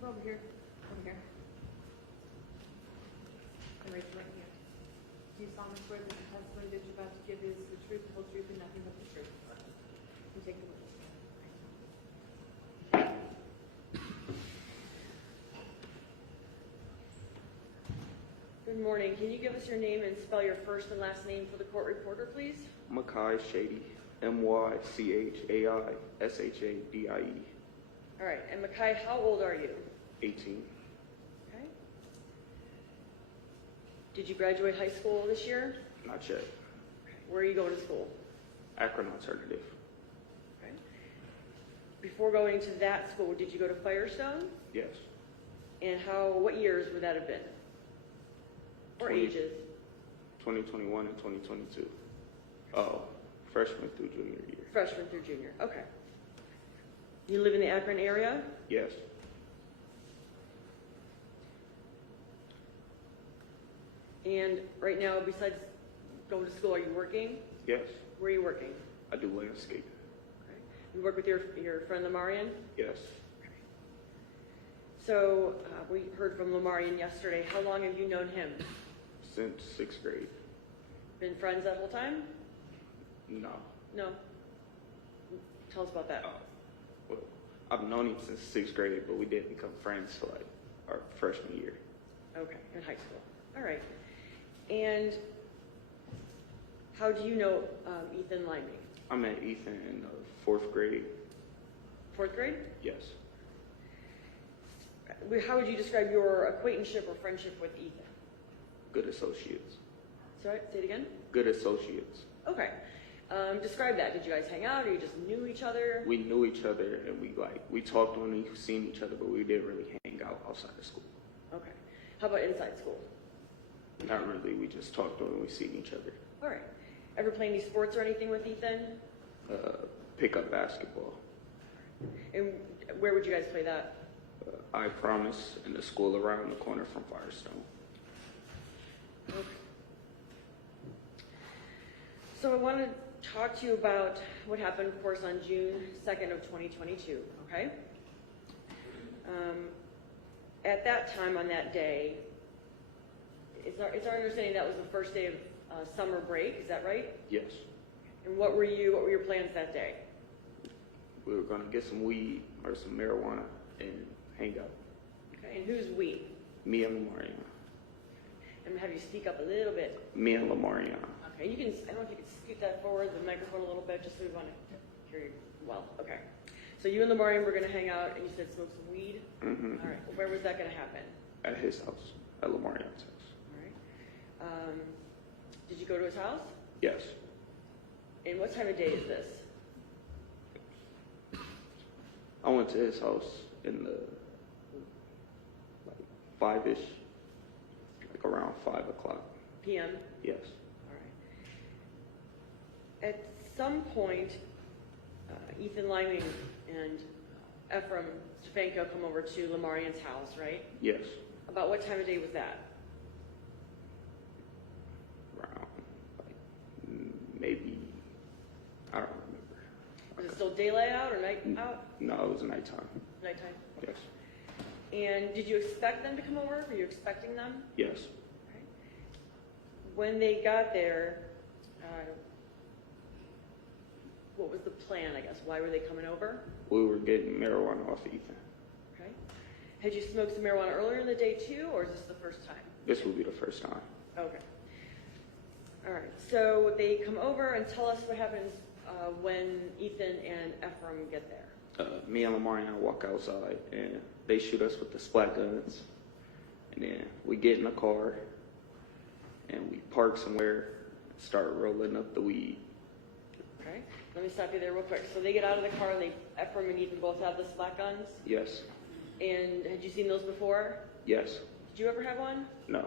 Come over here. Over here. And raise your right hand. Do you solemnly swear that the testimony that you're about to give is the truth, the whole truth, and nothing but the truth? You take the witness stand. Good morning. Can you give us your name and spell your first and last name for the court reporter, please? Makai Shady, Mychai Shadie. All right. And Makai, how old are you? 18. Okay. Did you graduate high school this year? Not yet. Okay. Where are you going to school? Akron Alternative. Okay. Before going to that school, did you go to Firestone? Yes. And what years would that have been? Or ages? 2021 and 2022. Oh, freshman through junior year. Freshman through junior. Okay. You live in the Akron area? Yes. And right now, besides going to school, are you working? Yes. Where are you working? I do landscape. Okay. You work with your friend Lamarian? Yes. So we heard from Lamarian yesterday. How long have you known him? Since 6th grade. Been friends that whole time? No. No. Tell us about that. Well, I've known him since 6th grade, but we didn't become friends till like our freshman year. Okay, in high school. All right. And how do you know Ethan Liming? I met Ethan in 4th grade. 4th grade? Yes. How would you describe your acquaintanceship or friendship with Ethan? Good associates. Sorry, say it again? Good associates. Okay. Describe that. Did you guys hang out or you just knew each other? We knew each other and we talked when we seen each other, but we didn't really hang out outside of school. Okay. How about inside school? Not really. We just talked when we seen each other. All right. Ever play any sports or anything with Ethan? Pick up basketball. And where would you guys play that? I Promise in the school around the corner from Firestone. Okay. So I want to talk to you about what happened, of course, on June 2nd of 2022, okay? At that time, on that day, it's our understanding that was the first day of summer break, is that right? Yes. And what were your plans that day? We were going to get some weed or some marijuana and hang out. Okay, and who's we? Me and Lamarian. And have you speak up a little bit? Me and Lamarian. Okay, I don't know if you could scoot that forward, the microphone a little bit, just so we want to hear you well. Okay. So you and Lamarian were going to hang out, and you said smoke some weed? Mm-hmm. All right. Well, where was that going to happen? At his house. At Lamarian's house. All right. Did you go to his house? Yes. And what time of day is this? I went to his house in the 5-ish, like around 5 o'clock. PM? Yes. All right. At some point, Ethan Liming and Ephraim Stefanko come over to Lamarian's house, right? Yes. About what time of day was that? Around, maybe, I don't remember. Was it still daylight out or night out? No, it was nighttime. Nighttime? Yes. And did you expect them to come over? Were you expecting them? Yes. Okay. When they got there, what was the plan, I guess? Why were they coming over? We were getting marijuana off Ethan. Okay. Had you smoked some marijuana earlier in the day too, or is this the first time? This will be the first time. Okay. All right. So they come over and tell us what happens when Ethan and Ephraim get there. Me and Lamarian walk outside, and they shoot us with the splat guns. And then we get in a car, and we park somewhere, start rolling up the weed. Okay. Let me stop you there real quick. So they get out of the car, and Ephraim and Ethan both have the splat guns? Yes. And had you seen those before? Yes. Did you ever have one? No.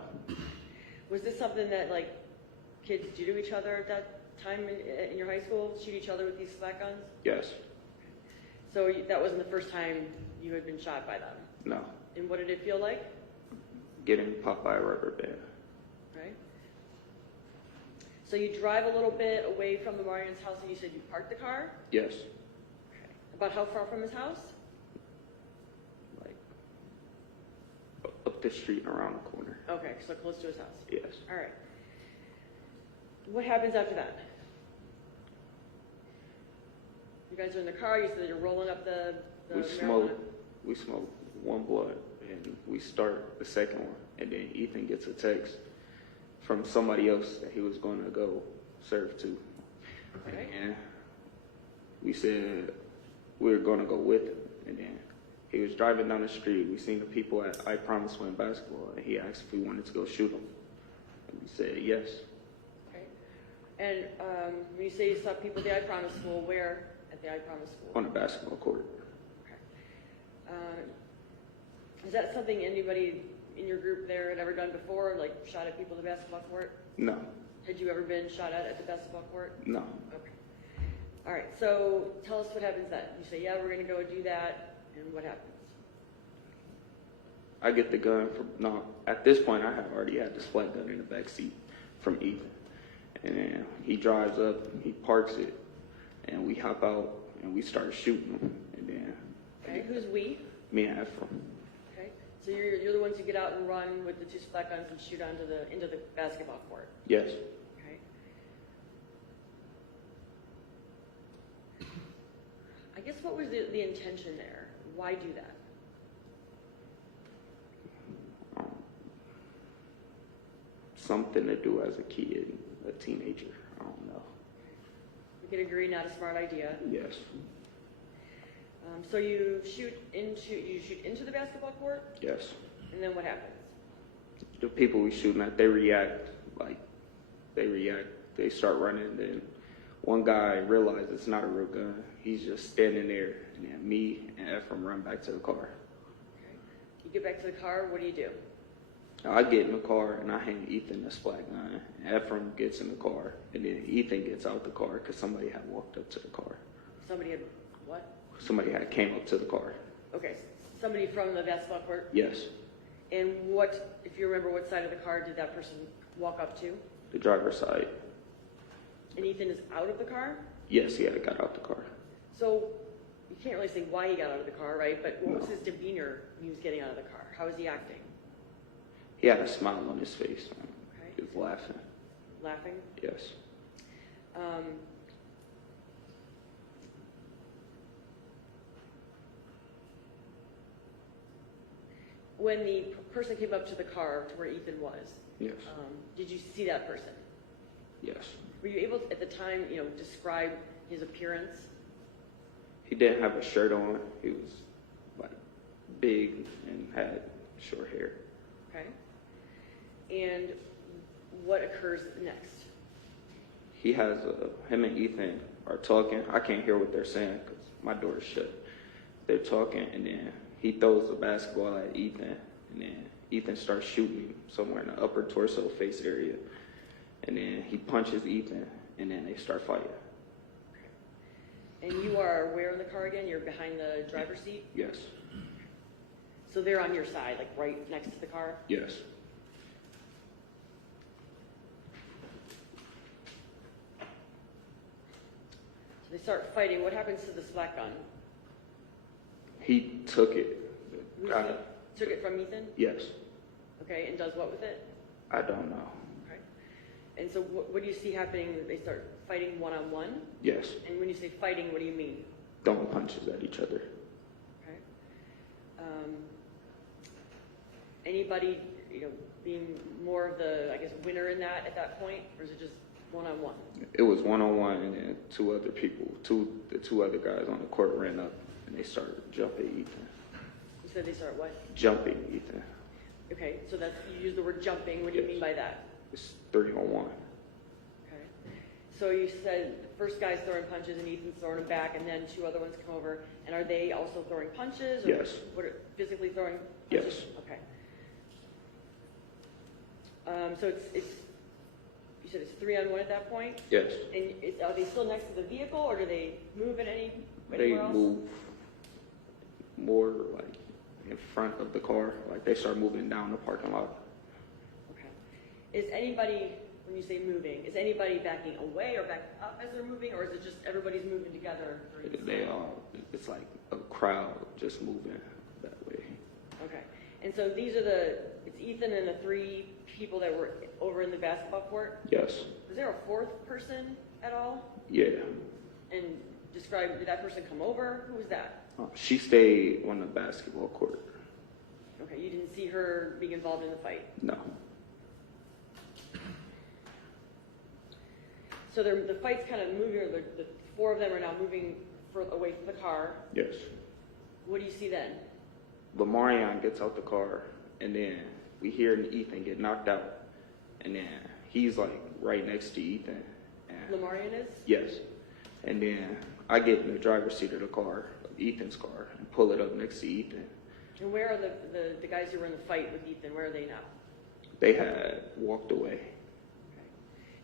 Was this something that, like, kids do to each other at that time in your high school? Shoot each other with these splat guns? Yes. So that wasn't the first time you had been shot by them? No. And what did it feel like? Getting popped by a rubber band. Right. So you drive a little bit away from the Marian's house, and you said you parked the car? Yes. Okay. About how far from his house? Like up the street and around the corner. Okay, so close to his house. Yes. All right. What happens after that? You guys are in the car. You said you're rolling up the marijuana. We smoke one blunt, and we start the second one, and then Ethan gets a text from somebody else that he was going to go serve to. Okay. And we said we were going to go with him, and then he was driving down the street. We seen the people at I Promise Win basketball, and he asked if we wanted to go shoot him, and we said yes. Okay. And when you say you saw people at the I Promise school, where at the I Promise school? On a basketball court. Okay. Is that something anybody in your group there had ever done before, like shot at people at the basketball court? No. Had you ever been shot at the basketball court? No. Okay. All right, so tell us what happens then. You say, yeah, we're going to go do that, and what happens? I get the gun from, no, at this point I have already had the splat gun in the back seat from Ethan. And then he drives up, he parks it, and we hop out and we start shooting him. And then Okay, who's we? me and Akron. Okay, so you're the ones who get out and run with the two splat guns and shoot into the basketball court. Yes. Okay. I guess what was the intention there? Why do that? Something to do as a kid, a teenager. I don't know. We could agree, not a smart idea. Yes. So you shoot into the basketball court, Yes. and then what happens? The people we shooting at, they react. They start running. Then one guy realizes it's not a real gun. He's just standing there, and then me and Ephraim run back to the car. Okay. You get back to the car. What do you do? I get in the car and I hand Ethan the splat gun. Ephraim gets in the car, and then Ethan gets out the car because somebody had walked up to the car. Somebody had what? Somebody had came up to the car. Okay, somebody from the basketball court. Yes. And what, if you remember, what side of the car did that person walk up to? The driver's side. And Ethan is out of the car? Yes, he had got out the car. So you can't really say why he got out of the car, right? But what was his demeanor when he was getting out of the car? How was he acting? He had a smile on his face. Okay. He was laughing. Laughing? Yes. When the person came up to the car to where Ethan was, Yes. did you see that person? Yes. Were you able to, at the time, describe his appearance? He didn't have a shirt on. He was like big and had short hair. Okay. And what occurs next? He has him and Ethan are talking. I can't hear what they're saying because my door is shut. They're talking, and then he throws the basketball at Ethan, and then Ethan starts shooting somewhere in the upper torso face area, and then he punches Ethan, and then they start fighting. And you are where in the car again? You're behind the driver's seat? Yes. So they're on your side, like right next to the car? Yes. So they start fighting. What happens to the splat gun? He took it. Took it from Ethan? Yes. Okay, and does what with it? I don't know. Okay. And so what do you see happening? They start fighting one-on-one? Yes. And when you say fighting, what do you mean? Throwing punches at each other. Okay. Anybody, being more of the, I guess, winner in that at that point? Or is it just one-on-one? It was one-on-one, and then two other people, the two other guys on the court ran up, and they started jumping Ethan. You said they start what? Jumping Ethan. Okay, so you use the word jumping. What do you mean by that? It's 3-on-1. Okay. So you said the first guy's throwing punches and Ethan's throwing them back, and then two other ones come over. And are they also throwing punches? Or Yes. Physically throwing punches? Yes. Okay. So it's you said it's 3-on-1 at that point? Yes. And are they still next to the vehicle, or do they move in They anywhere else? move more like in front of the car. Like they start moving down the parking lot. Okay. Is anybody, when you say moving, is anybody backing away or backing up as they're moving, or is it just everybody's moving together? They are. It's like a crowd just moving that way. Okay. And so it's Ethan and the 3 people that were over in the basketball court? Yes. Was there a 4th person at all? Yeah. And did that person come over? Who was that? She stayed on the basketball court. Okay, you didn't see her being involved in the fight? No. So the fight's kind of moving, or the 4 of them are now moving away from the car. Yes. What do you see then? Lamarion gets out the car, and then we hear Ethan get knocked out. And then he's like right next to Ethan. And Lamarion is? yes. And then I get in the driver's seat of the car, Ethan's car, and pull it up next to Ethan. And where are the guys who were in the fight with Ethan? Where are they now? They had walked away. Okay.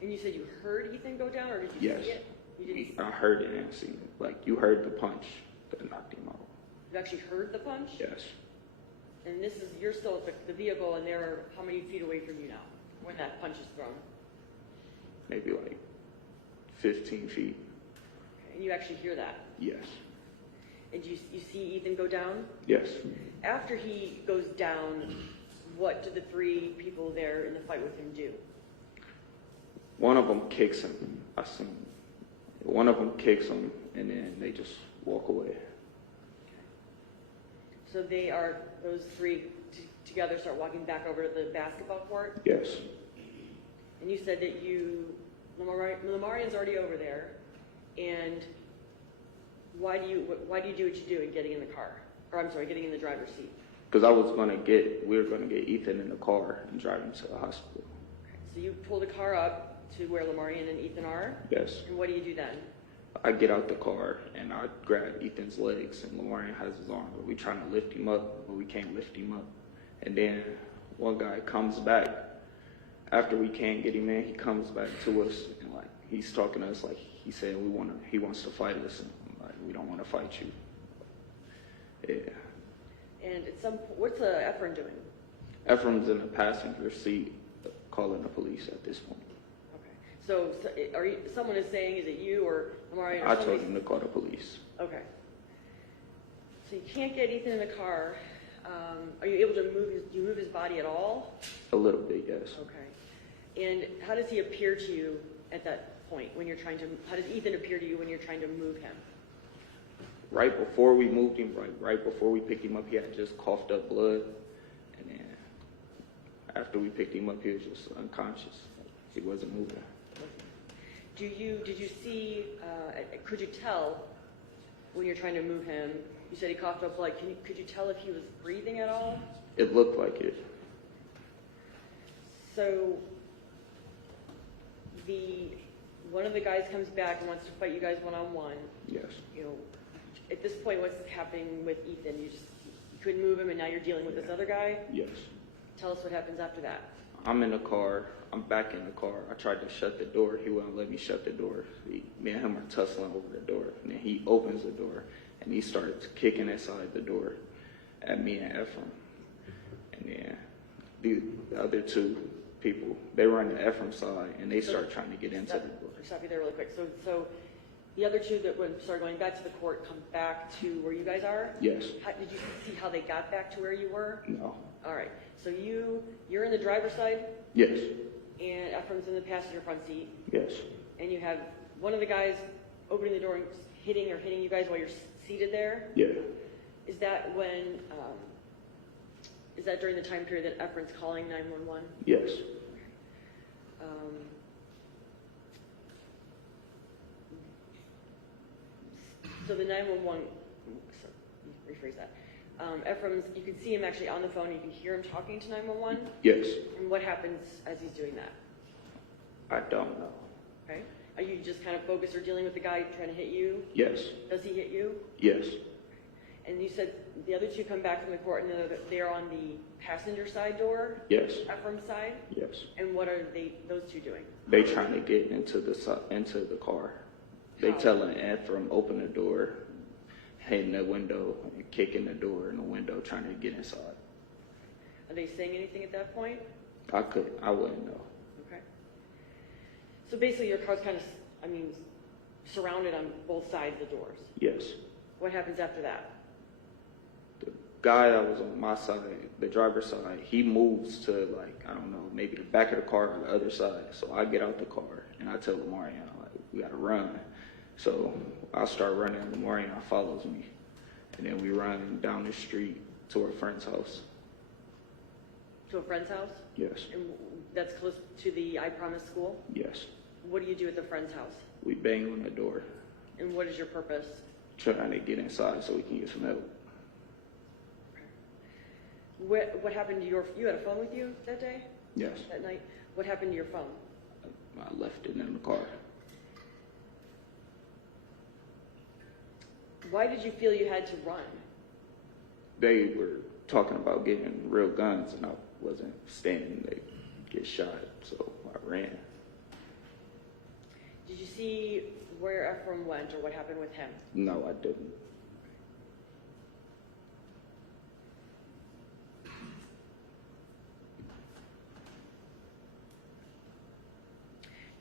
And you said you heard Ethan go down, or did you Yes. see it? You didn't see it? I heard it and seen it. Like, you heard the punch that knocked him out. You actually heard the punch? Yes. And you're still at the vehicle, and they're how many feet away from you now when that punch is thrown? Maybe like 15 feet. Okay. And you actually hear that? Yes. And you see Ethan go down? Yes. After he goes down, what do the 3 people there in the fight with him do? One of them kicks him. I seen. One of them kicks him, and then they just walk away. So those 3 together start walking back over to the basketball court? Yes. And you said that Lamarion's already over there, and why do you do what you do in getting in the car? Or I'm sorry, getting in the driver's seat? Because we were gonna get Ethan in the car and drive him to the hospital. Okay. So you pull the car up to where Lamarion and Ethan are? Yes. And what do you do then? I get out the car and I grab Ethan's legs, and Lamarion has his arm, but we trying to lift him up, but we can't lift him up. And then one guy comes back after we can't get him in. He comes back to us and like he's talking to us like he said he wants to fight us, and I'm like, we don't want to fight you. Yeah. And what's Efren doing? Ephraim's in the passenger seat, calling the police at this point. So someone is saying, is it you or Lamarion? I told him to call the police. Okay. So you can't get Ethan in the car. Are you able to move his body at all? A little bit, yes. Okay. And how does he appear to you at that point when you're how does Ethan appear to you when you're trying to move him? Right before we moved him, right before we picked him up, he had just coughed up blood. And then after we picked him up, he was just unconscious. He wasn't moving. Did you see, could you tell when you're trying to move him, you said he coughed up blood, could you tell if he was breathing at all? It looked like it. So one of the guys comes back and wants to fight you guys one-on-one. Yes. You know, at this point, what's happening with Ethan? You couldn't move him, and now you're dealing with this other guy? Yes. Tell us what happens after that. I'm in the car. I'm back in the car. I tried to shut the door. He wouldn't let me shut the door. Me and him are tussling over the door. And then he opens the door, and he started kicking inside the door at me and Ephraim. And then the other 2 people, they run to Ephraim's side, and they start trying to get into the door. Stop you there really quick. So the other 2 that started going back to the court come back to where you guys are? Yes. Did you see how they got back to where you were? No. All right. So you're in the driver's side? Yes. And Ephraim's in the passenger front seat? Yes. And you have one of the guys opening the door and hitting you guys while you're seated there? Yeah. Is that during the time period that Ephraim's calling 911? Yes. So the 911, rephrase that. Ephraim's, you can see him actually on the phone, you can hear him talking to 911? Yes. And what happens as he's doing that? I don't know. Okay. Are you just kind of focused or dealing with the guy trying to hit you? Yes. Does he hit you? Yes. And you said the other 2 come back from the court and they're on the passenger side door? Yes. Ephraim's side? Yes. And what are those 2 doing? They trying to get into the car. They How? telling Ephraim open the door, hitting the window, and kicking the door in the window, trying to get inside. Are they saying anything at that point? I wouldn't know. Okay. So basically your car's kind of, surrounded on both sides of the doors. Yes. What happens after that? guy that was on my side, the driver's side, he moves to, like, I don't know, maybe the back of the car or the other side. So I get out the car and I tell Lamarian, like, we gotta run. So I start running, Lamarian follows me. And then we run down the street to our friend's house. To a friend's house? Yes. And that's close to the I Promise school? Yes. What do you do at the friend's house? We bang on the door, And what is your purpose? trying to get inside so we can get some help. What happened to you had a phone with you that day? Yes. That night? What happened to your phone? I left it in the car. Why did you feel you had to run? They were talking about getting real guns, and I wasn't standing. They get shot, so I ran. Did you see where Akron went or what happened with him? No, I didn't.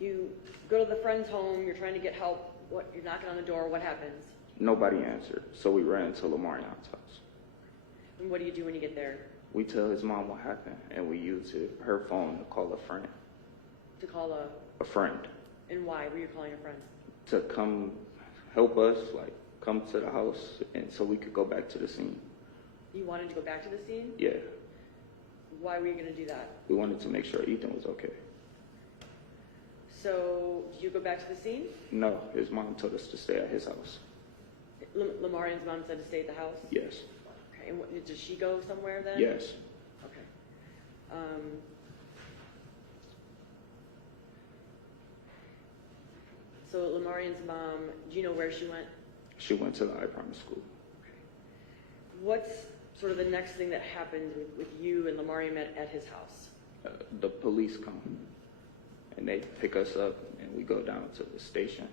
You go to the friend's home, you're trying to get help, you're knocking on the door, what happens? Nobody answered, so we ran to Lamarion's house. And what do you do when you get there? We tell his mom what happened, and we use her phone to call a friend. To call A friend. and why were you calling a friend? To come help us, like, come to the house, and so we could go back to the scene. You wanted to go back to the scene? Yeah. Why were you going to do that? We wanted to make sure Ethan was okay. So, did you go back to the scene? No, his mom told us to stay at his house. Lamarian's mom said to stay at the house? Yes. Okay, and did she go somewhere then? Yes. Okay. So Lamarian's mom, do you know where she went? She went to the I Promise school. What's sort of the next thing that happened with you and Lamarian at his house? The police come, and they pick us up, and we go down to the station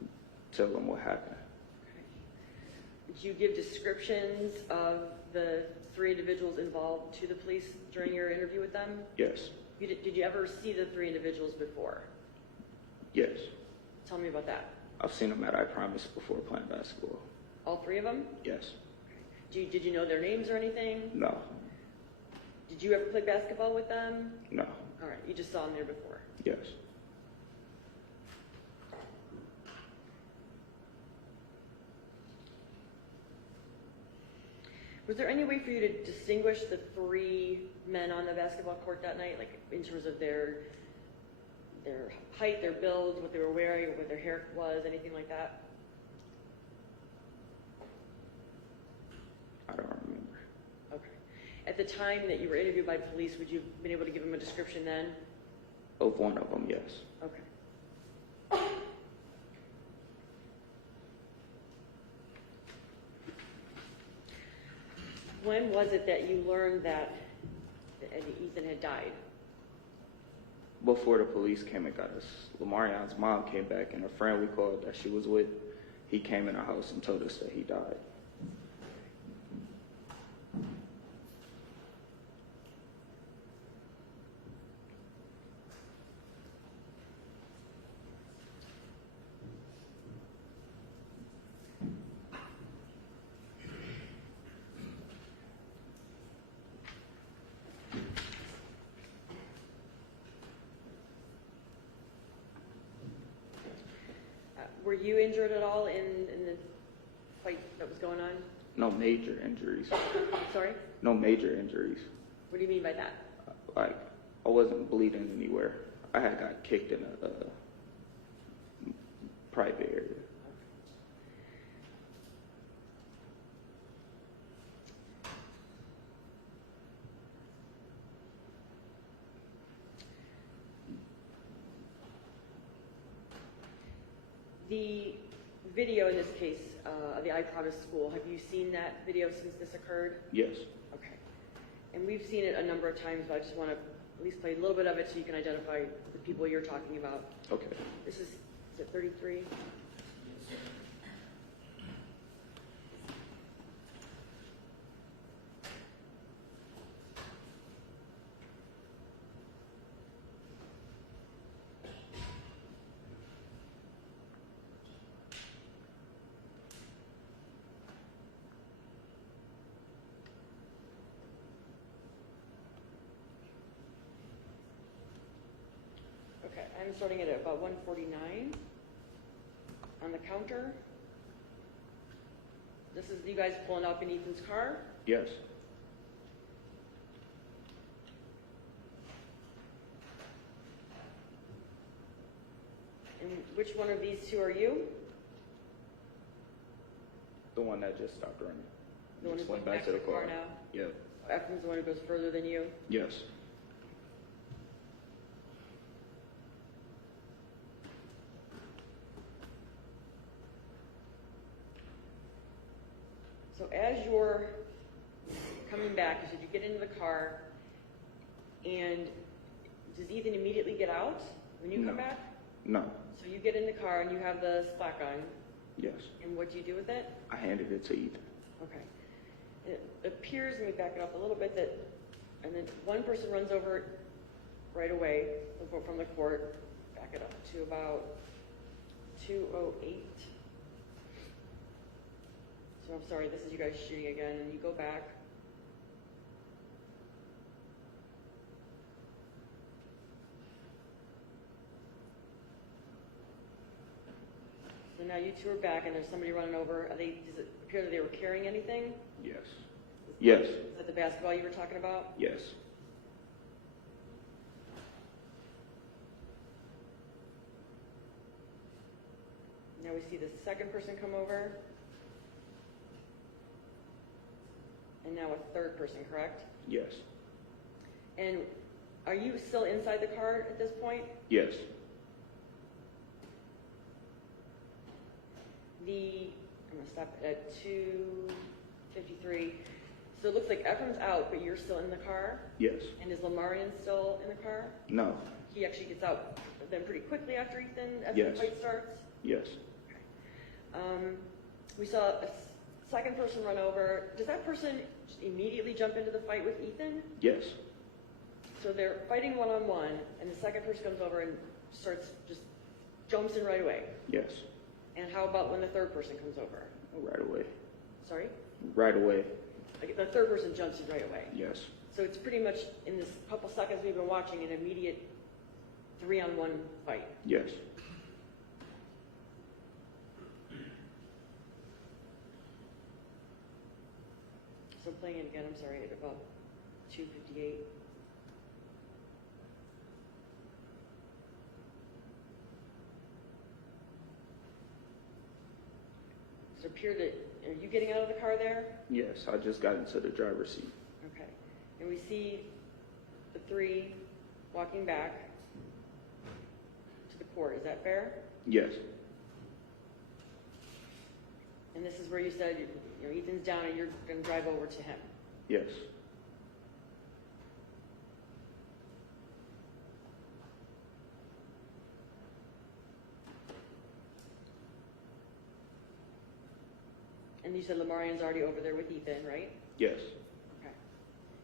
and tell them what happened. Okay. Did you give descriptions of the 3 individuals involved to the police during your interview with them? Yes. Did you ever see the 3 individuals before? Yes. Tell me about that. I've seen them at I Promise before playing basketball. All 3 of them? Yes. Did you know their names or anything? No. Did you ever play basketball with them? No. All right, you just saw them there before. Yes. Was there any way for you to distinguish the 3 men on the basketball court that night, like in terms of their height, their build, what they were wearing, what their hair was, anything like that? I don't remember. Okay. At the time that you were interviewed by police, would you have been able to give them a description then? Of one of them, yes. Okay. When was it that you learned that Ethan had died? Before the police came and got us, Lamarion's mom came back, and a friend we called that she was with, he came in our house and told us that he died. Were you injured at all in the fight that was going on? No major injuries. Sorry? No major injuries. What do you mean by that? Like, I wasn't bleeding anywhere. I had got kicked in a private area. The video in this case of the I Promise school, have you seen that video since this occurred? Yes. Okay. And we've seen it a number of times, but I just want to at least play a little bit of it so you can identify the people you're talking about. Okay. This is it 33? time starting at about 1:49 on the counter. This is you guys pulling up in Ethan's car. Yes. And which one of these two are you? The one that just stopped running. The one Just who's went going back to the car. now? Yep. Akron's the one who goes further than you. Yes. So as you're coming back, you said you get into the car, and does Ethan immediately get out when you come No. back? No. So you get in the car and you have the slack on, Yes. and what do you do with it? I handed it to Ethan. Okay. It appears, let me back it up a little bit, that, and then one person runs over right away from the court, back it up to about 2:08. So I'm sorry, this is you guys shooting again, and you go back. So now you two are back, and there's somebody running over. Does it appear that they were carrying anything? Yes. Yes. Is that the basketball you were talking about? Yes. Now we see the second person come over. And now a third person, correct? Yes. And are you still inside the car at this point? Yes. I'm going to stop at 2:53. So it looks like Ephraim's out, but you're still in the car? Yes. And is Lamarian still in the car? No. He actually gets out then pretty quickly after Ethan, after Yes. the fight starts? Yes. We saw a second person run over. Does that person just immediately jump into the fight with Ethan? Yes. So they're fighting one-on-one, and the second person comes over and jumps in right away. Yes. And how about when the third person comes over? Right away. Sorry? Right away. Like the third person jumps in right away. Yes. So it's pretty much, in this couple seconds we've been watching, an immediate 3-on-1 fight. Yes. So playing it again, I'm sorry, at about 2:58. Does it appear that, are you getting out of the car there? Yes. I just got into the driver's seat. Okay. And we see the three walking back to the court. Is that fair? Yes. And this is where you said, Ethan's down and you're going to drive over to him. Yes. And you said Lamarian's already over there with Ethan, right? Yes. Okay.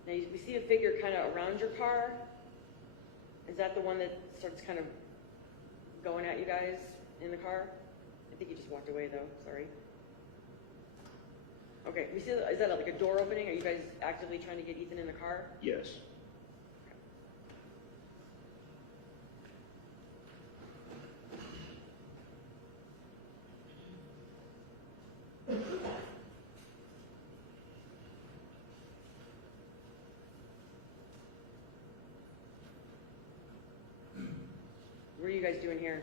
Now we see a figure kind of around your car. Is that the one that starts kind of going at you guys in the car? I think he just walked away though, sorry. Okay, we see, is that like a door opening? Are you guys actively trying to get Ethan in the car? Yes. What are you guys doing here?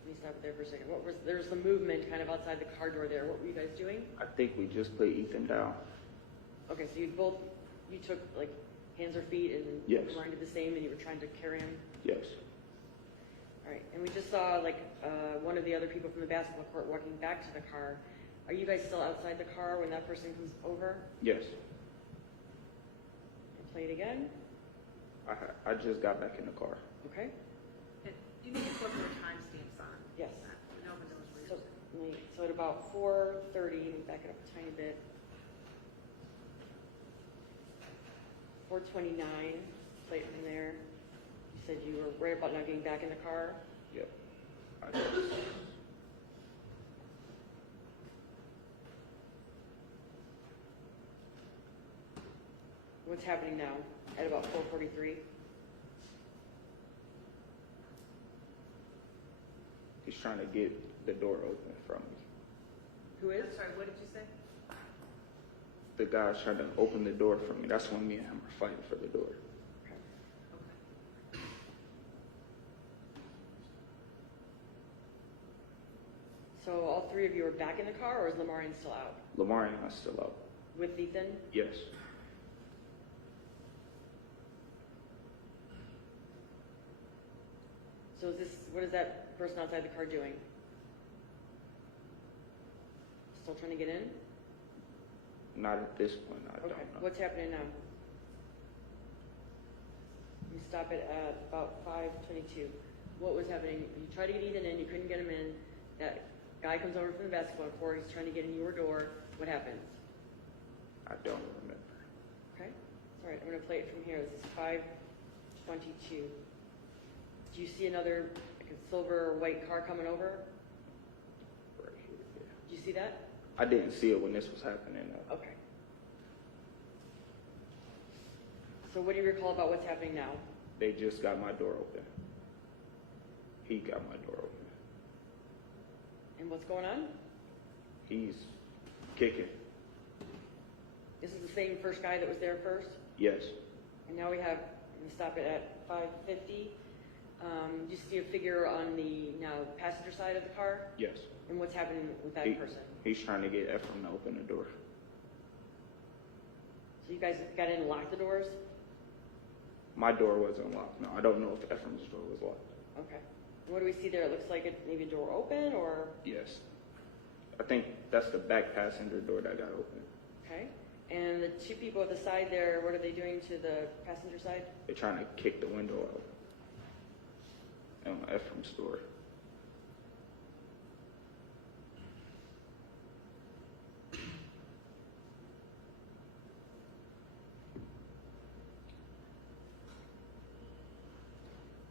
Let me stop there for a second. There's some movement kind of outside the car door there. What were you guys doing? I think we just put Ethan down. Okay, so you took like hands or feet and Yes. Lamarian did the same and you were trying to carry him? Yes. All right, and we just saw like one of the other people from the basketball court walking back to the car. Are you guys still outside the car when that person comes over? Yes. And play it again? I just got back in the car. Okay. And you need to put more timestamps on. Yes. No one knows where So, you're so at about 4:30, let me back it up a tiny bit. 4:29, play it from there. You said you were right about now getting back in the car. Yep. I just, What's happening now? at about 4:43. He's trying to get the door open from me. Who is? I'm sorry, what did you say? The guy's trying to open the door for me. That's when me and him are fighting for the door. Okay. Okay. So all three of you are back in the car, or is Lamarian still out? Lamar and I still up. With Ethan? Yes. So is this, what is that person outside the car doing? Still trying to get in? Not at this point. I don't Okay, know. what's happening now? You stop it at about 5:22. What was happening? You tried to get Ethan in, you couldn't get him in. That guy comes over from the basketball court, he's trying to get in your door. What happens? I don't remember. Okay, all right, I'm gonna play it from here. This is 5:22. Do you see another, like a silver or white car coming over? Right here. Yeah. Do you see that? I didn't see it when this was happening. Okay. So what do you recall about what's happening now? They just got my door open. He got my door open. And what's going on? He's kicking. This is the same first guy that was there first? Yes. And now we have, I'm gonna stop it at 5:50. You see a figure on the now passenger side of the car? Yes. And what's happening with that person? He's trying to get Ephraim to open the door. So you guys got in and locked the doors? My door wasn't locked. No, I don't know if Ephraim's door was locked. Okay. And what do we see there? It looks like it maybe a door open or, Yes. I think that's the back passenger door that got open. okay. And the two people at the side there, what are they doing to the passenger side? They're trying to kick the window out on Ephraim's door.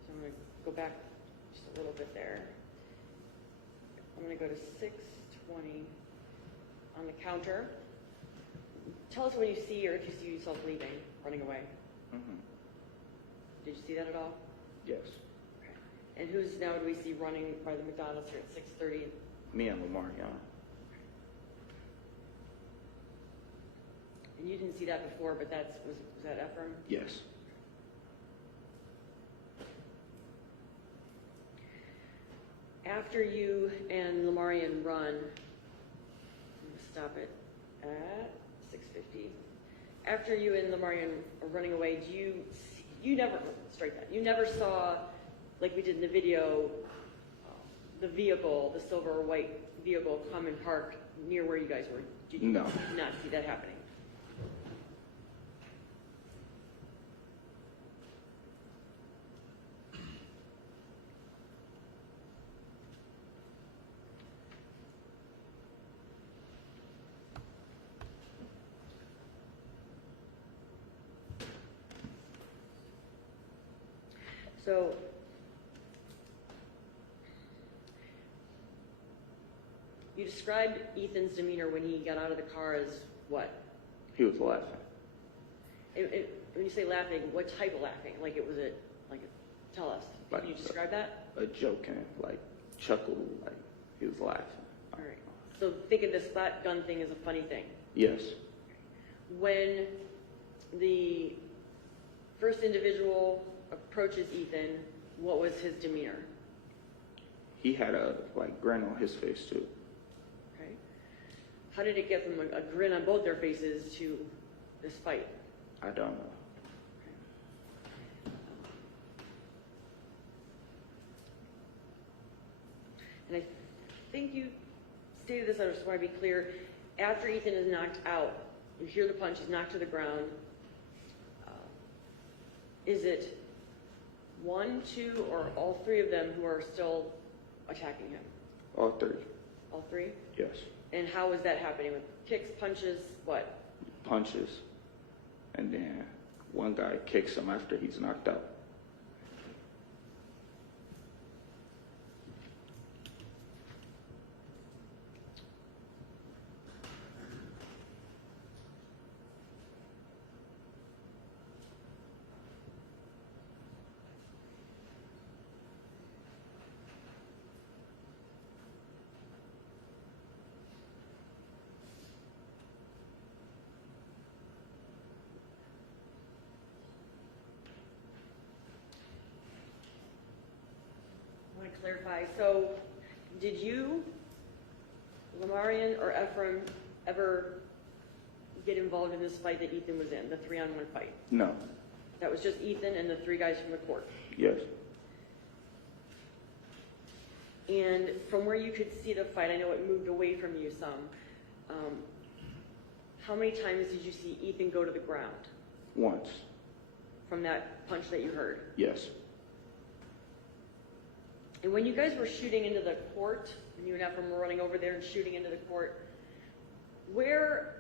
So I'm going to go back just a little bit there. I'm going to go to 6:20 on the counter. Tell us when you see or if you see yourself leaving, running away. Mm-hmm. Did you see that at all? Yes. Okay. And who's now do we see running by the McDonald's here at 6:30? Me and Lamar Young. And you didn't see that before, but was that Ephraim? Yes. After you and Lamarian run, I'm going to stop it at 6:50. After you and Lamarian are running away, you never, strike that, you never saw, like we did in the video, the vehicle, the silver or white vehicle come and park near where you guys were? Did you No. did not see that happening? So, you described Ethan's demeanor when he got out of the car as what? He was laughing. When you say laughing, what type of laughing? Like it was tell us. Can you describe that? A joking, like chuckle, like he was laughing. All right. So think of this flat gun thing as a funny thing. Yes. When the first individual approaches Ethan, what was his demeanor? He had a grin on his face too. Okay. How did it get from a grin on both their faces to this fight? I don't know. And I think you stated this, I just want to be clear. After Ethan is knocked out, you hear the punch, he's knocked to the ground. Is it one, two, or all three of them who are still attacking him? All three. All three? Yes. And how is that happening? With kicks, punches, what? Punches. And then one guy kicks him after he's knocked out. clarify. So, did you, Lamarian or Ephraim, ever get involved in this fight that Ethan was in, the 3-on-1 fight? No. That was just Ethan and the 3 guys from the court. Yes. And from where you could see the fight, I know it moved away from you some. How many times did you see Ethan go to the ground Once. from that punch that you heard? Yes. And when you guys were shooting into the court, when you and Ephraim were running over there and shooting into the court, where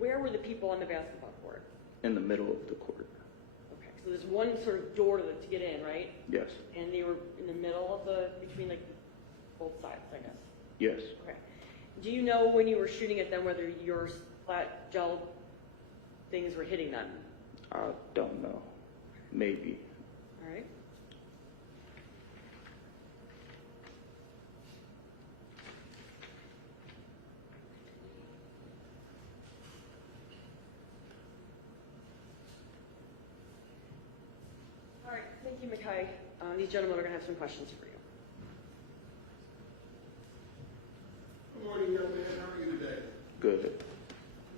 were the people on the basketball court? In the middle of the court. Okay, so there's one sort of door to get in, right? Yes. And they were in the middle of between like both sides, I guess. Yes. Okay. Do you know when you were shooting at them whether your flat gel things were hitting them? I don't know. Maybe. All right. All right. Thank you, Mackay. These gentlemen are going to have some questions for you. Good morning, young man. How are you today? Good.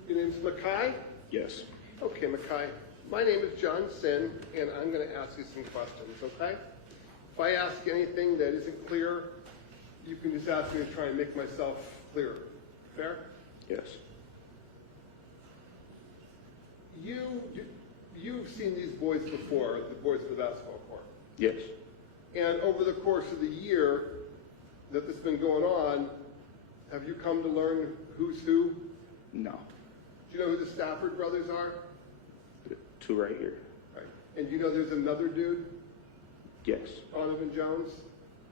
Your name's Mackay? Yes. Okay, Mackay. My name is John Sin, and I'm going to ask you some questions, okay? If I ask anything that isn't clear, you can just ask me to try and make myself clear. Fair? Yes. You've seen these boys before, the boys of the basketball court. Yes. And over the course of the year that this has been going on, have you come to learn who's who? No. Do you know who the Stafford brothers are? The 2 right here. Right. And you know there's another dude, Yes. Donovan Jones?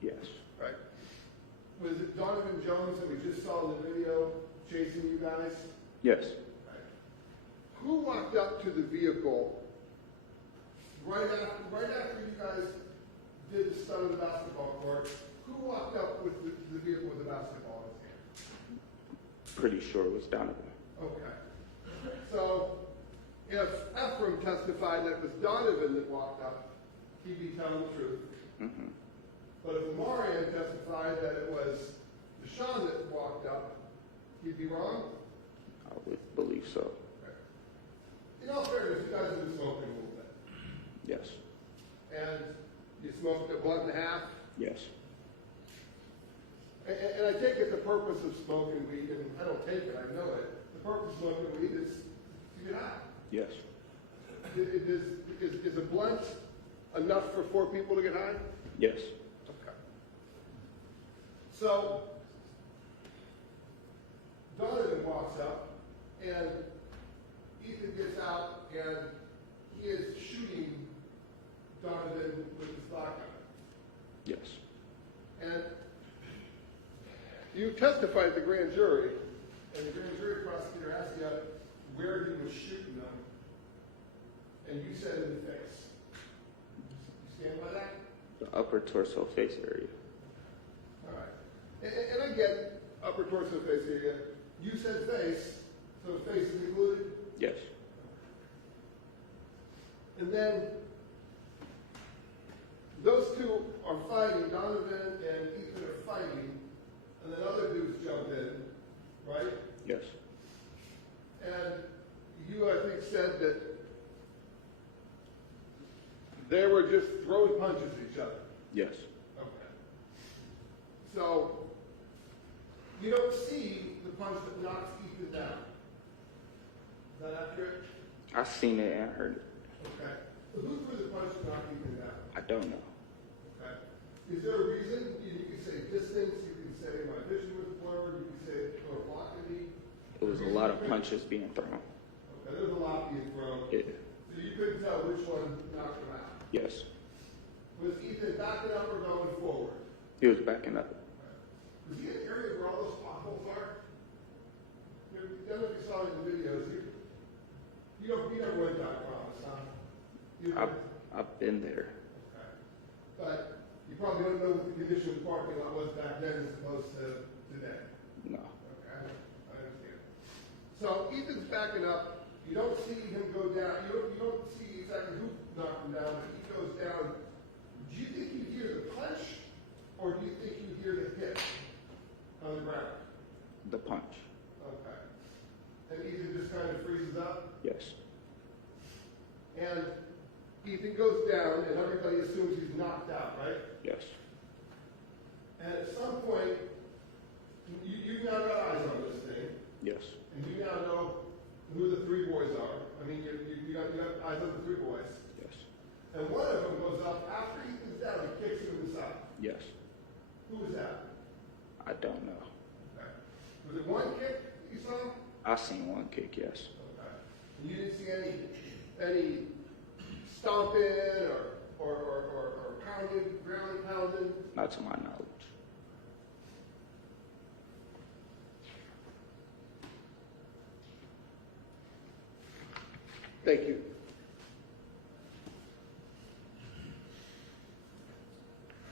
Yes. Right. Was it Donovan Jones that we just saw in the video chasing you guys? Yes. Right. Who walked up to the vehicle right after you guys did the stunt on the basketball court? Who walked up with the vehicle with the basketball in his hand? Pretty sure it was Donovan. Okay. So, if Ephraim testified that it was Donovan that walked up, he'd be telling the truth. Mm-hmm. But if Marian testified that it was Deshaun that walked up, he'd be wrong? I would believe so. Okay. In all fairness, you guys have been smoking a little bit. Yes. And you smoked a blunt and a half. Yes. And I take it the purpose of smoking weed, and I don't take it, I know it. The purpose of smoking weed is to get high. Yes. Is a blunt enough for 4 people to get high? Yes. Okay. So, Donovan walks up, and Ethan gets out, and he is shooting Donovan with his shotgun. Yes. And you testified at the grand jury, and the grand jury prosecutor asked you where he was shooting them, and you said in the face. You stand by that? The upper torso face area. All right. And I get upper torso face area. You said face, so face is included? Yes. And then those 2 are fighting, Donovan and Ethan are fighting, and then other dudes jump in, right? Yes. And you, I think, said that they were just throwing punches at each other. Yes. Okay. So, you don't see the punch that knocks Ethan down. Is that accurate? I seen it and heard it. Okay. So who threw the punch that knocked Ethan down? I don't know. Okay. Is there a reason? You can say distance, you can say my vision was blurred, you can say or blocking me. It was a lot of punches being thrown. Okay, there was a lot being thrown. Yeah. So you couldn't tell which one knocked him out. Yes. Was Ethan backing up or going forward? He was backing up. Was he in the area where all those potholes are? I don't know if you saw it in the videos. You never went that, I promise, huh? I've been there. Okay. But you probably don't know what the condition of the parking lot was back then as opposed to today. No. Okay, I understand. So Ethan's backing up. You don't see him go down. You don't see exactly who knocked him down, but he goes down. Do you think you hear the punch, or do you think you hear the hit on the ground? The punch. Okay. And Ethan just kind of freezes up, Yes. and Ethan goes down, and everybody assumes he's knocked out, right? Yes. And at some point, you've now got eyes on this thing, Yes. and you now know who the three boys are. I mean, you got eyes on the three boys. Yes. And one of them goes up after Ethan's down and kicks him in the side. Yes. Who was that? I don't know. Okay. Was it one kick you saw? I seen one kick, yes. Okay. And you didn't see any stomping or pounding, ground pounding? Not to my knowledge. Thank you.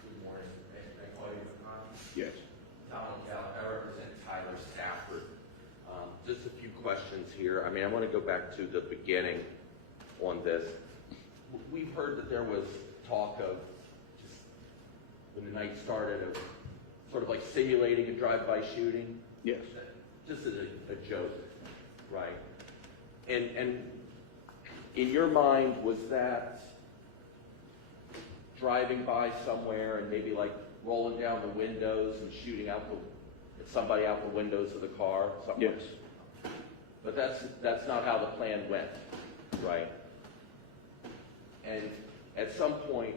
Good morning. Can I call you Tom? Yes. Tom Cal, I represent Tyler Stafford. Just a few questions here. I mean, I want to go back to the beginning on this. We've heard that there was talk of, just when the night started, of sort of like simulating a drive-by shooting. Yes. Just as a joke, right? And in your mind, was that driving by somewhere and maybe like rolling down the windows and shooting out at somebody out the windows of the car? Something Yes. But that's not how the plan went, right? And at some point,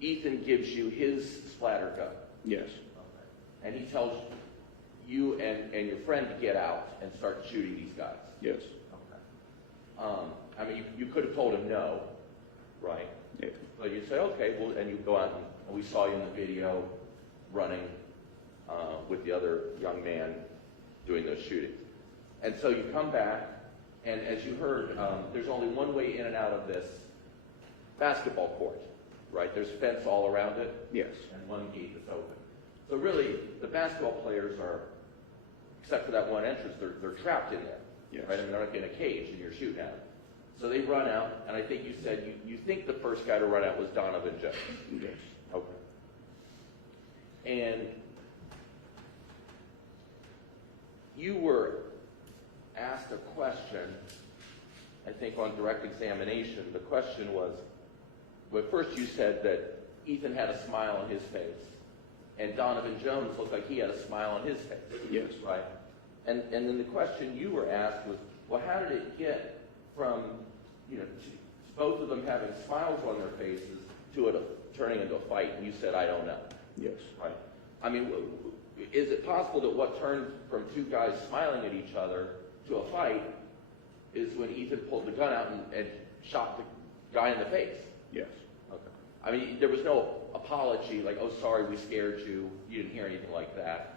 Ethan gives you his splatter gun. Yes. And he tells you and your friend to get out and start shooting these guys. Yes. I mean, you could have told him no, right? Yeah. But you say, okay, well, and you go out and we saw you in the video running with the other young man doing those shootings. And so you come back, and as you heard, there's only one way in and out of this basketball court, right? There's a fence all around it. Yes. And one gate that's open. So really, the basketball players are, except for that one entrance, they're trapped in there. Yes. Right? I mean, they're not in a cage and you're shooting at them. So they run out, and I think you said you think the first guy to run out was Donovan Jones. Yes. Okay. And you were asked a question, I think on direct examination. The question was, well, first you said that Ethan had a smile on his face, and Donovan Jones looked like he had a smile on his face. Yes. Right? And then the question you were asked was, well, how did it get from, both of them having smiles on their faces to it turning into a fight? And you said, I don't know. Yes. Right? I mean, is it possible that what turned from two guys smiling at each other to a fight is when Ethan pulled the gun out and shot the guy in the face? Yes. Okay. I mean, there was no apology, like, oh, sorry, we scared you. You didn't hear anything like that.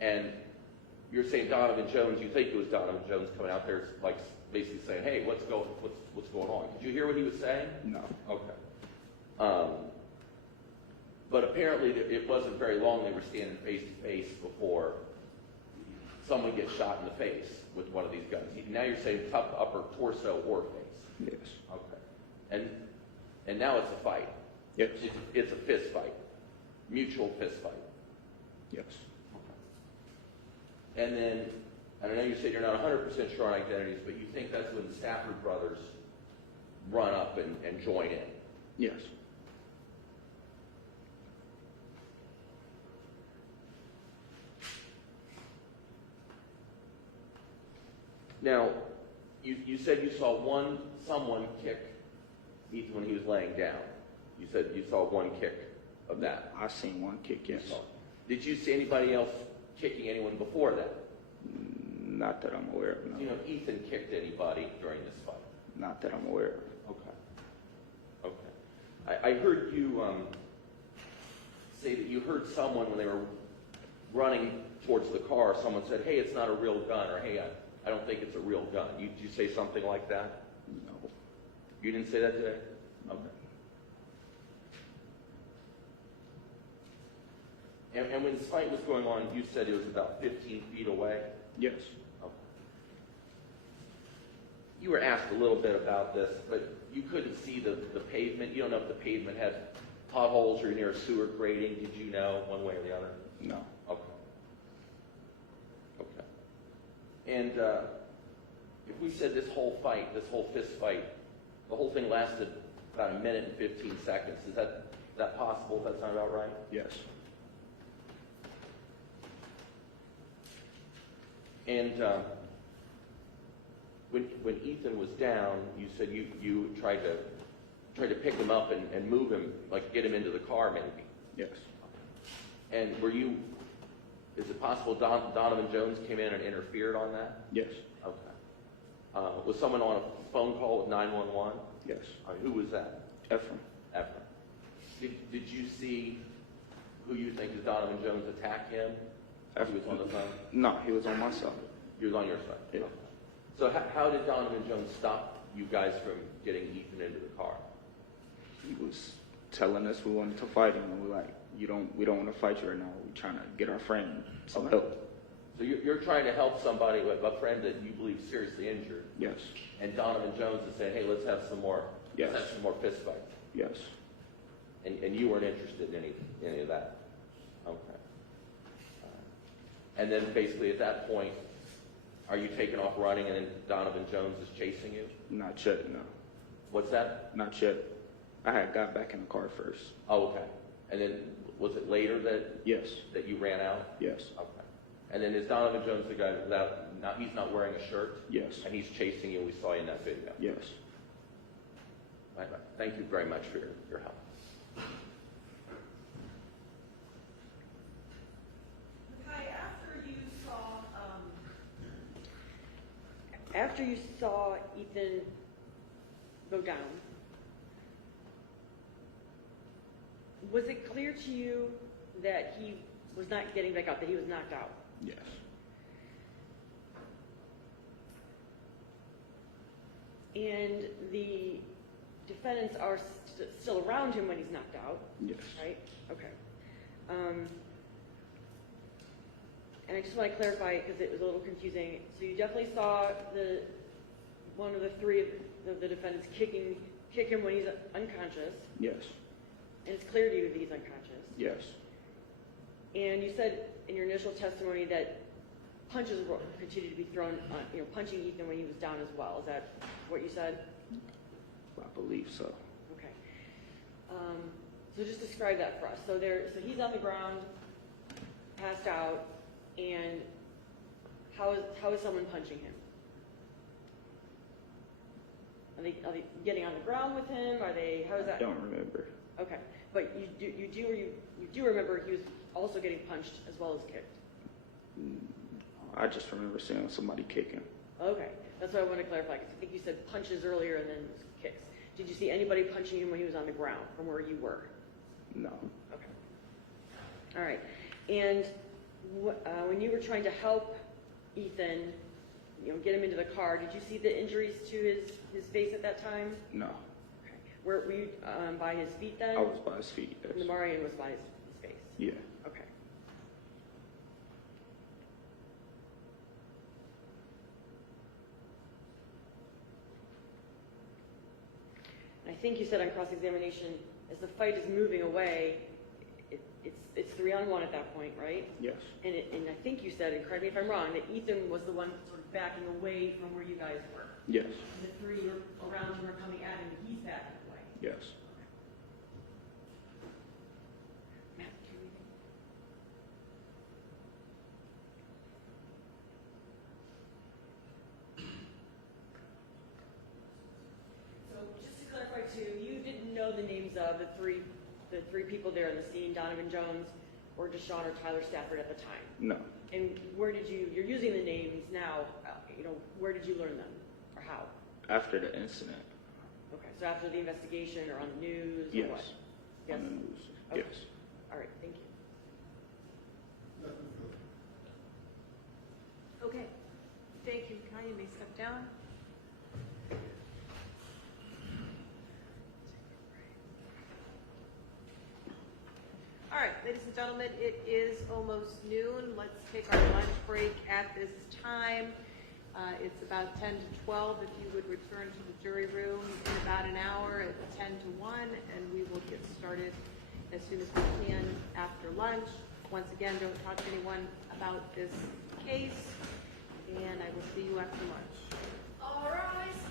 And you're saying Donovan Jones, you think it was Donovan Jones coming out there, like, basically saying, hey, what's going on? Did you hear what he was saying? No. Okay. But apparently it wasn't very long they were standing face to face before someone gets shot in the face with one of these guns. Now you're saying top, upper, torso, or face. Yes. Okay. And now it's a fight. Yes. It's a fist fight. Mutual fist fight. Yes. And then, and I know you said you're not 100% sure on identities, but you think that's when the Stafford brothers run up and join in. Yes. Now, you said you saw someone kick Ethan when he was laying down. You said you saw one kick of that. I seen one kick, yes. Did you see anybody else kicking anyone before that? Not that I'm aware of, no. Do you know if Ethan kicked anybody during this fight? Not that I'm aware of. Okay. Okay. I heard you say that you heard someone when they were running towards the car, someone said, hey, it's not a real gun, or hey, I don't think it's a real gun. Did you say something like that? No. You didn't say that today? Okay. And when this fight was going on, you said it was about 15 feet away? Yes. Okay. You were asked a little bit about this, but you couldn't see the pavement. You don't know if the pavement had potholes or near a sewer grating? Did you know one way or the other? No. Okay. Okay. And if we said this whole fight, this whole fist fight, the whole thing lasted about 1 minute and 15 seconds, is that possible? Does that sound about right? Yes. And when Ethan was down, you said you tried to pick him up and move him, like get him into the car maybe. Yes. And is it possible Donovan Jones came in and interfered on that? Yes. Okay. Was someone on a phone call with 911? Yes. Who was that? Ephraim. Akron. Did you see who you think is Donovan Jones attack him? He was on the phone? No, he was on my side. He was on your side? Yeah. Okay. So how did Donovan Jones stop you guys from getting Ethan into the car? He was telling us we wanted to fight him, and we're like, we don't want to fight you right now. We're trying to get our friend some help. So you're trying to help somebody, a friend that you believe is seriously injured, Yes. and Donovan Jones is saying, hey, let's have some more, Yes. let's have some more fist fights. Yes. And you weren't interested in any of that? Okay. And then basically at that point, are you taking off running and then Donovan Jones is chasing you? Not yet, no. What's that? Not yet. I had got back in the car first. Oh, okay. And then was it later Yes. that you ran out? Yes. Okay. And then is Donovan Jones the guy he's not wearing a shirt? Yes. And he's chasing you, we saw you in that video? Yes. Bye-bye. Thank you very much for your help. After you saw Ethan go down, was it clear to you that he was not getting back up, that he was knocked out? Yes. And the defendants are still around him when he's knocked out, Yes. right? Okay. And I just want to clarify, because it was a little confusing. So you definitely saw one of the three of the defendants kick him when he's unconscious, Yes. and it's clear to you that he's unconscious. Yes. And you said in your initial testimony that punches were continued to be thrown, punching Ethan when he was down as well. Is that what you said? I believe so. Okay. So just describe that for us. So he's on the ground, passed out, and how is someone punching him? Are they getting on the ground with him? How is that? I don't remember. Okay, but you do remember he was also getting punched as well as kicked. I just remember seeing somebody kick him. Okay, that's what I want to clarify, because I think you said punches earlier and then kicks. Did you see anybody punching him when he was on the ground from where you were? No. Okay. All right. And when you were trying to help Ethan, get him into the car, did you see the injuries to his face at that time? No. Okay. Were you by his feet then? I was by his feet. Yes. And the Marion was by his face? Yeah. Okay. I think you said on cross-examination, as the fight is moving away, it's 3-on-1 at that point, right? Yes. And I think you said, and correct me if I'm wrong, that Ethan was the one sort of backing away from where you guys were. Yes. The three around him are coming at him, and he's backing away. Yes. Matt, do you anything? So just to clarify too, you didn't know the names of the three people there in the scene, Donovan Jones or Deshaun or Tyler Stafford at the time. No. And where did you're using the names now, where did you learn them or how? After the incident. Okay, so after the investigation or on the news Yes. or what? Yes. On the news. Okay. Yes. All right, thank you. Okay, thank you. Kai, you may step down. All right, ladies and gentlemen, it is almost noon. Let's take our lunch break at this time. It's about 10 to 12. If you would return to the jury room in about an hour at 10 to 1, and we will get started as soon as we can after lunch. Once again, don't talk to anyone about this case, and I will see you after lunch. All rise.